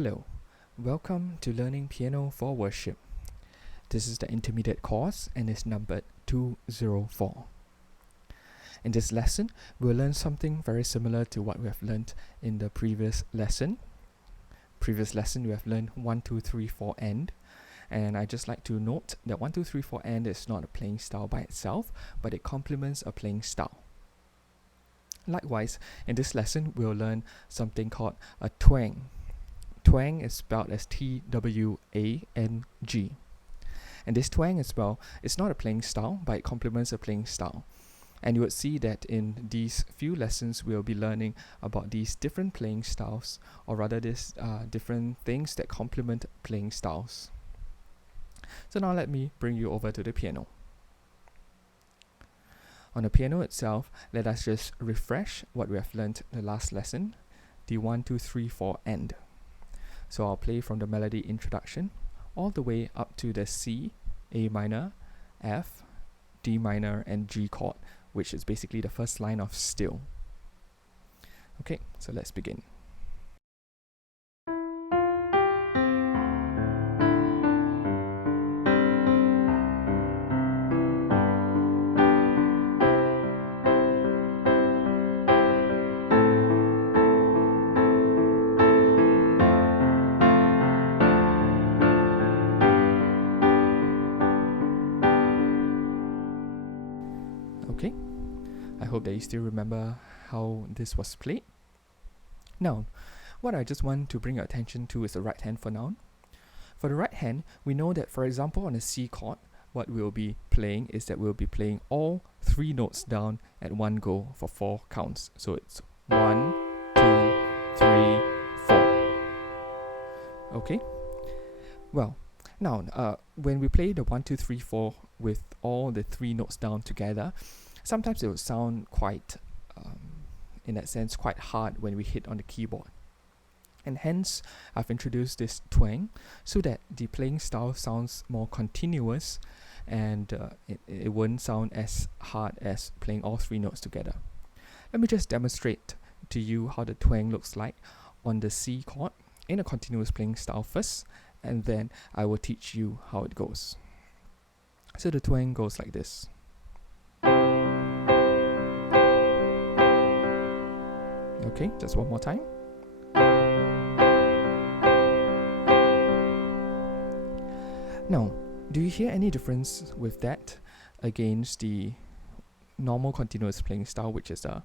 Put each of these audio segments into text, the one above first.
Hello, welcome to Learning Piano for Worship. This is the intermediate course and is numbered 204. In this lesson, we'll learn something very similar to what we have learned in the previous lesson. Previous lesson, we have learned 1, 2, 3, 4 end. And I just like to note that 1, 2, 3, 4 end is not a playing style by itself, but it complements a playing style. Likewise, in this lesson, we'll learn something called a twang. Twang is spelled as T-W-A-N-G. And this twang as well, it's not a playing style, but it complements a playing style. And you would see that in these few lessons, we'll be learning about these different playing styles, or rather these different things that complement playing styles. So now let me bring you over to the piano. On the piano itself, let us just refresh what we have learned in the last lesson, the 1, 2, 3, 4 end. So I'll play from the melody introduction all the way up to the C, A minor, F, D minor and G chord, which is basically the first line of still. Okay, so let's begin. Okay, I hope that you still remember how this was played. Now, what I just want to bring your attention to is the right hand for now. For the right hand, we know that, for example, on the C chord, what we'll be playing is that we'll be playing all 3 notes down at one go for 4 counts. So it's 1, 2, 3, 4. Okay? Well, now, when we play the 1, 2, 3, 4 with all the 3 notes down together, sometimes it will sound quite, in that sense, quite hard when we hit on the keyboard. And hence, I've introduced this twang so that the playing style sounds more continuous and it won't sound as hard as playing all 3 notes together. Let me just demonstrate to you how the twang looks like on the C chord in a continuous playing style first, and then I will teach you how it goes. So the twang goes like this. Okay, just one more time. Now, do you hear any difference with that against the normal continuous playing style, which is a...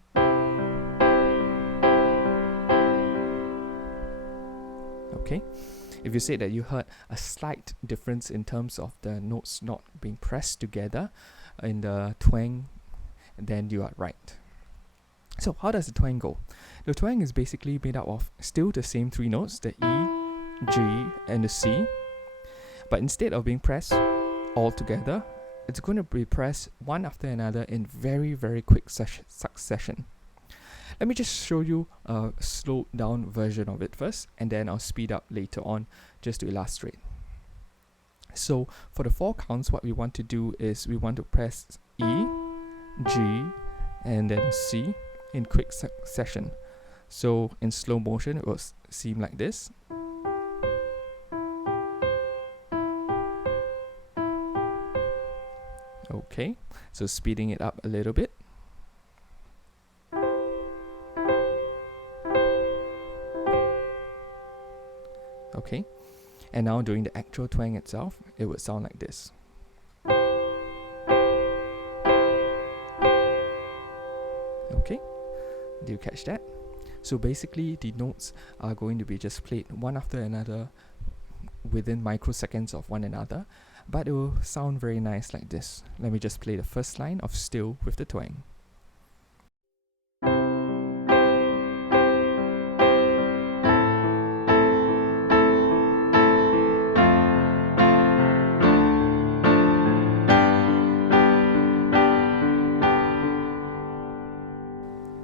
Okay, if you say that you heard a slight difference in terms of the notes not being pressed together in the twang, then you are right. So how does the twang go? The twang is basically made up of still the same 3 notes, the E, G and the C, but instead of being pressed all together, it's going to be pressed one after another in very, very quick succession. Let me just show you a slowed down version of it first, and then I'll speed up later on just to illustrate. So for the 4 counts, what we want to do is we want to press E, G, and then C in quick succession. So in slow motion, it will seem like this. Okay, so speeding it up a little bit. Okay, and now doing the actual twang itself, it would sound like this. Okay, do you catch that? So basically, the notes are going to be just played one after another within microseconds of one another, but it will sound very nice like this. Let me just play the first line of still with the twang.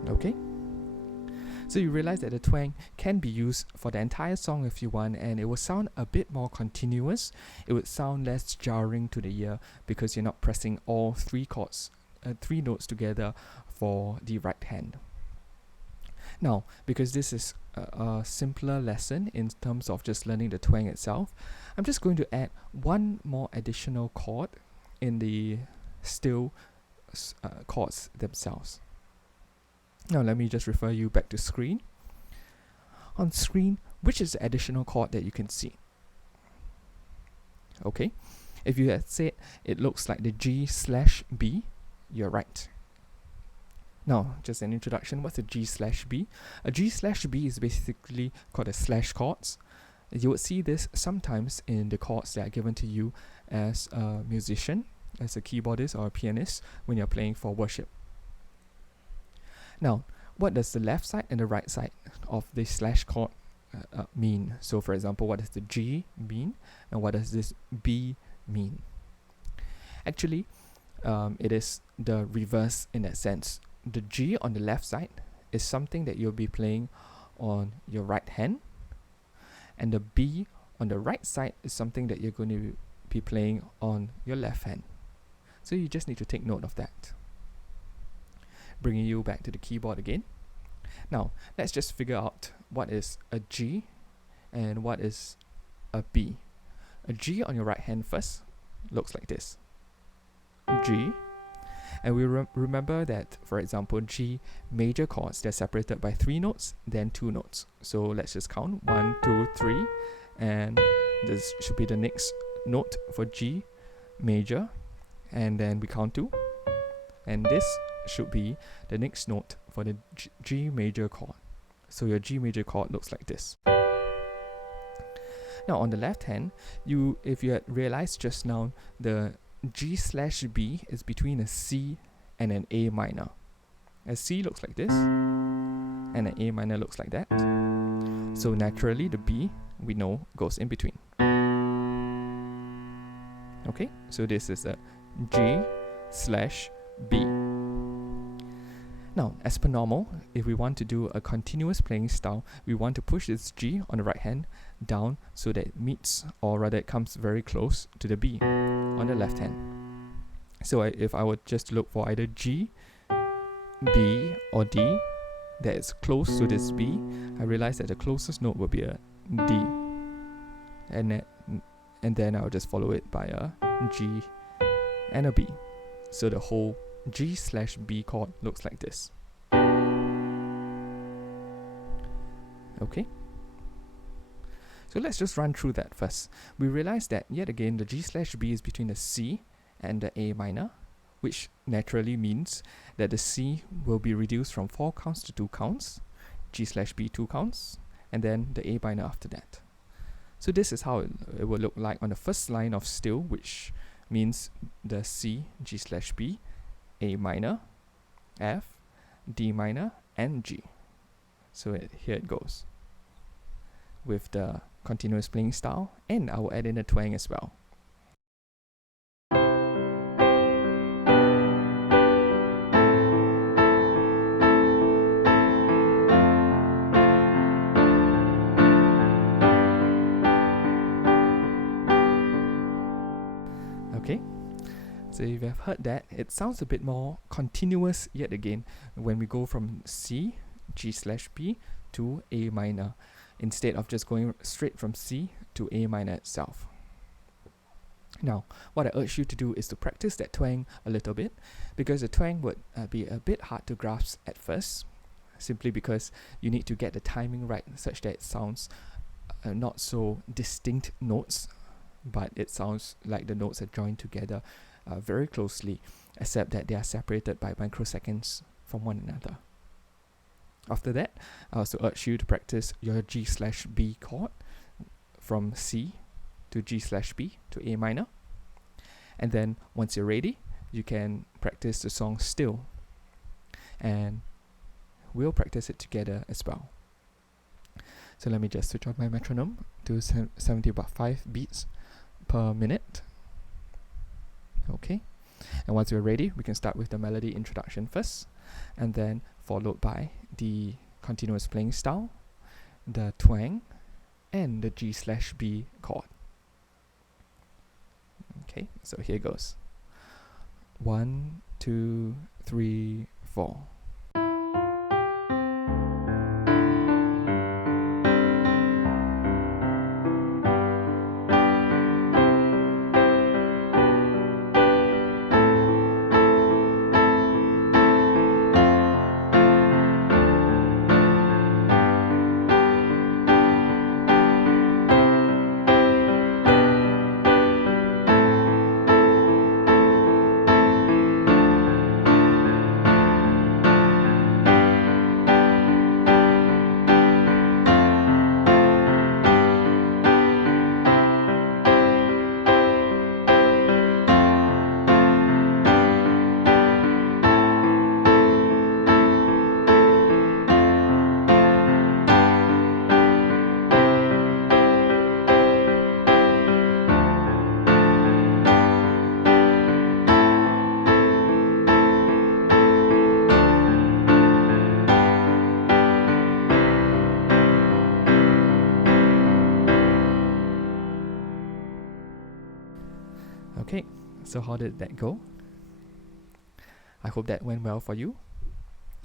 Okay, so you realize that the twang can be used for the entire song if you want, and it will sound a bit more continuous. It would sound less jarring to the ear because you're not pressing all 3 notes together for the right hand. Now, because this is a simpler lesson in terms of just learning the twang itself, I'm just going to add one more additional chord in the still chords themselves. Now let me just refer you back to screen. On screen, which is the additional chord that you can see? Okay, if you had said it looks like the G/B, you're right. Now, just an introduction, what's a G/B? A G/B is basically called a slash chords. You would see this sometimes in the chords that are given to you as a musician, as a keyboardist or a pianist when you're playing for worship. Now, what does the left side and the right side of the slash chord mean? So for example, what does the G mean and what does this B mean? Actually, it is the reverse in that sense. The G on the left side is something that you'll be playing on your right hand, and the B on the right side is something that you're going to be playing on your left hand. So you just need to take note of that. Bringing you back to the keyboard again. Now, let's just figure out what is a G and what is a B. A G on your right hand first looks like this. G. And we remember that, for example, G major chords, they're separated by 3 notes, then 2 notes. So let's just count 1, 2, 3, and this should be the next note for G major, and then we count 2, and this should be the next note for the G major chord. So your G major chord looks like this. Now on the left hand, if you had realized just now, the G/B is between a C and an A minor. A C looks like this, and an A minor looks like that. So naturally, the B, we know, goes in between. Okay, so this is a G/B. Now, as per normal, if we want to do a continuous playing style, we want to push this G on the right hand down so that it meets, or rather it comes very close to the B on the left hand. So if I were just to look for either G, B, or D that is close to this B, I realize that the closest note will be a D, and then I'll just follow it by a G and a B. So the whole G/B chord looks like this. Okay, so let's just run through that first. We realize that yet again the G/B is between the C and the A minor, which naturally means that the C will be reduced from 4 counts to 2 counts, G/B 2 counts, and then the A minor after that. So this is how it will look like on the first line of still, which means the C, G/B, A minor, F, D minor, and G. So here it goes with the continuous playing style, and I will add in a twang as well. Okay, so if you have heard that, it sounds a bit more continuous yet again when we go from C, G/B to A minor, instead of just going straight from C to A minor itself. Now, what I urge you to do is to practice that twang a little bit, because the twang would be a bit hard to grasp at first, simply because you need to get the timing right such that it sounds not so distinct notes, but it sounds like the notes are joined together very closely, except that they are separated by microseconds from one another. After that, I also urge you to practice your G/B chord from C to G/B to A minor. And then once you're ready, you can practice the song still. And we'll practice it together as well. So let me just switch on my metronome to 75 beats per minute. Okay. And once we're ready, we can start with the melody introduction first, and then followed by the continuous playing style, the twang, and the G/B chord. Okay, so here goes. 1, 2, 3, 4. Okay, so how did that go? I hope that went well for you.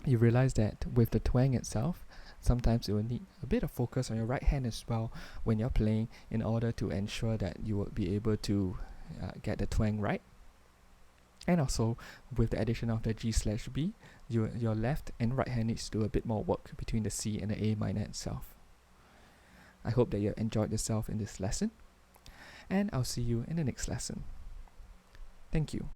You realize that with the twang itself, sometimes you will need a bit of focus on your right hand as well when you're playing in order to ensure that you will be able to get the twang right. And also, with the addition of the G/B, your left and right hand needs to do a bit more work between the C and the A minor itself. I hope that you have enjoyed yourself in this lesson, and I'll see you in the next lesson. Thank you.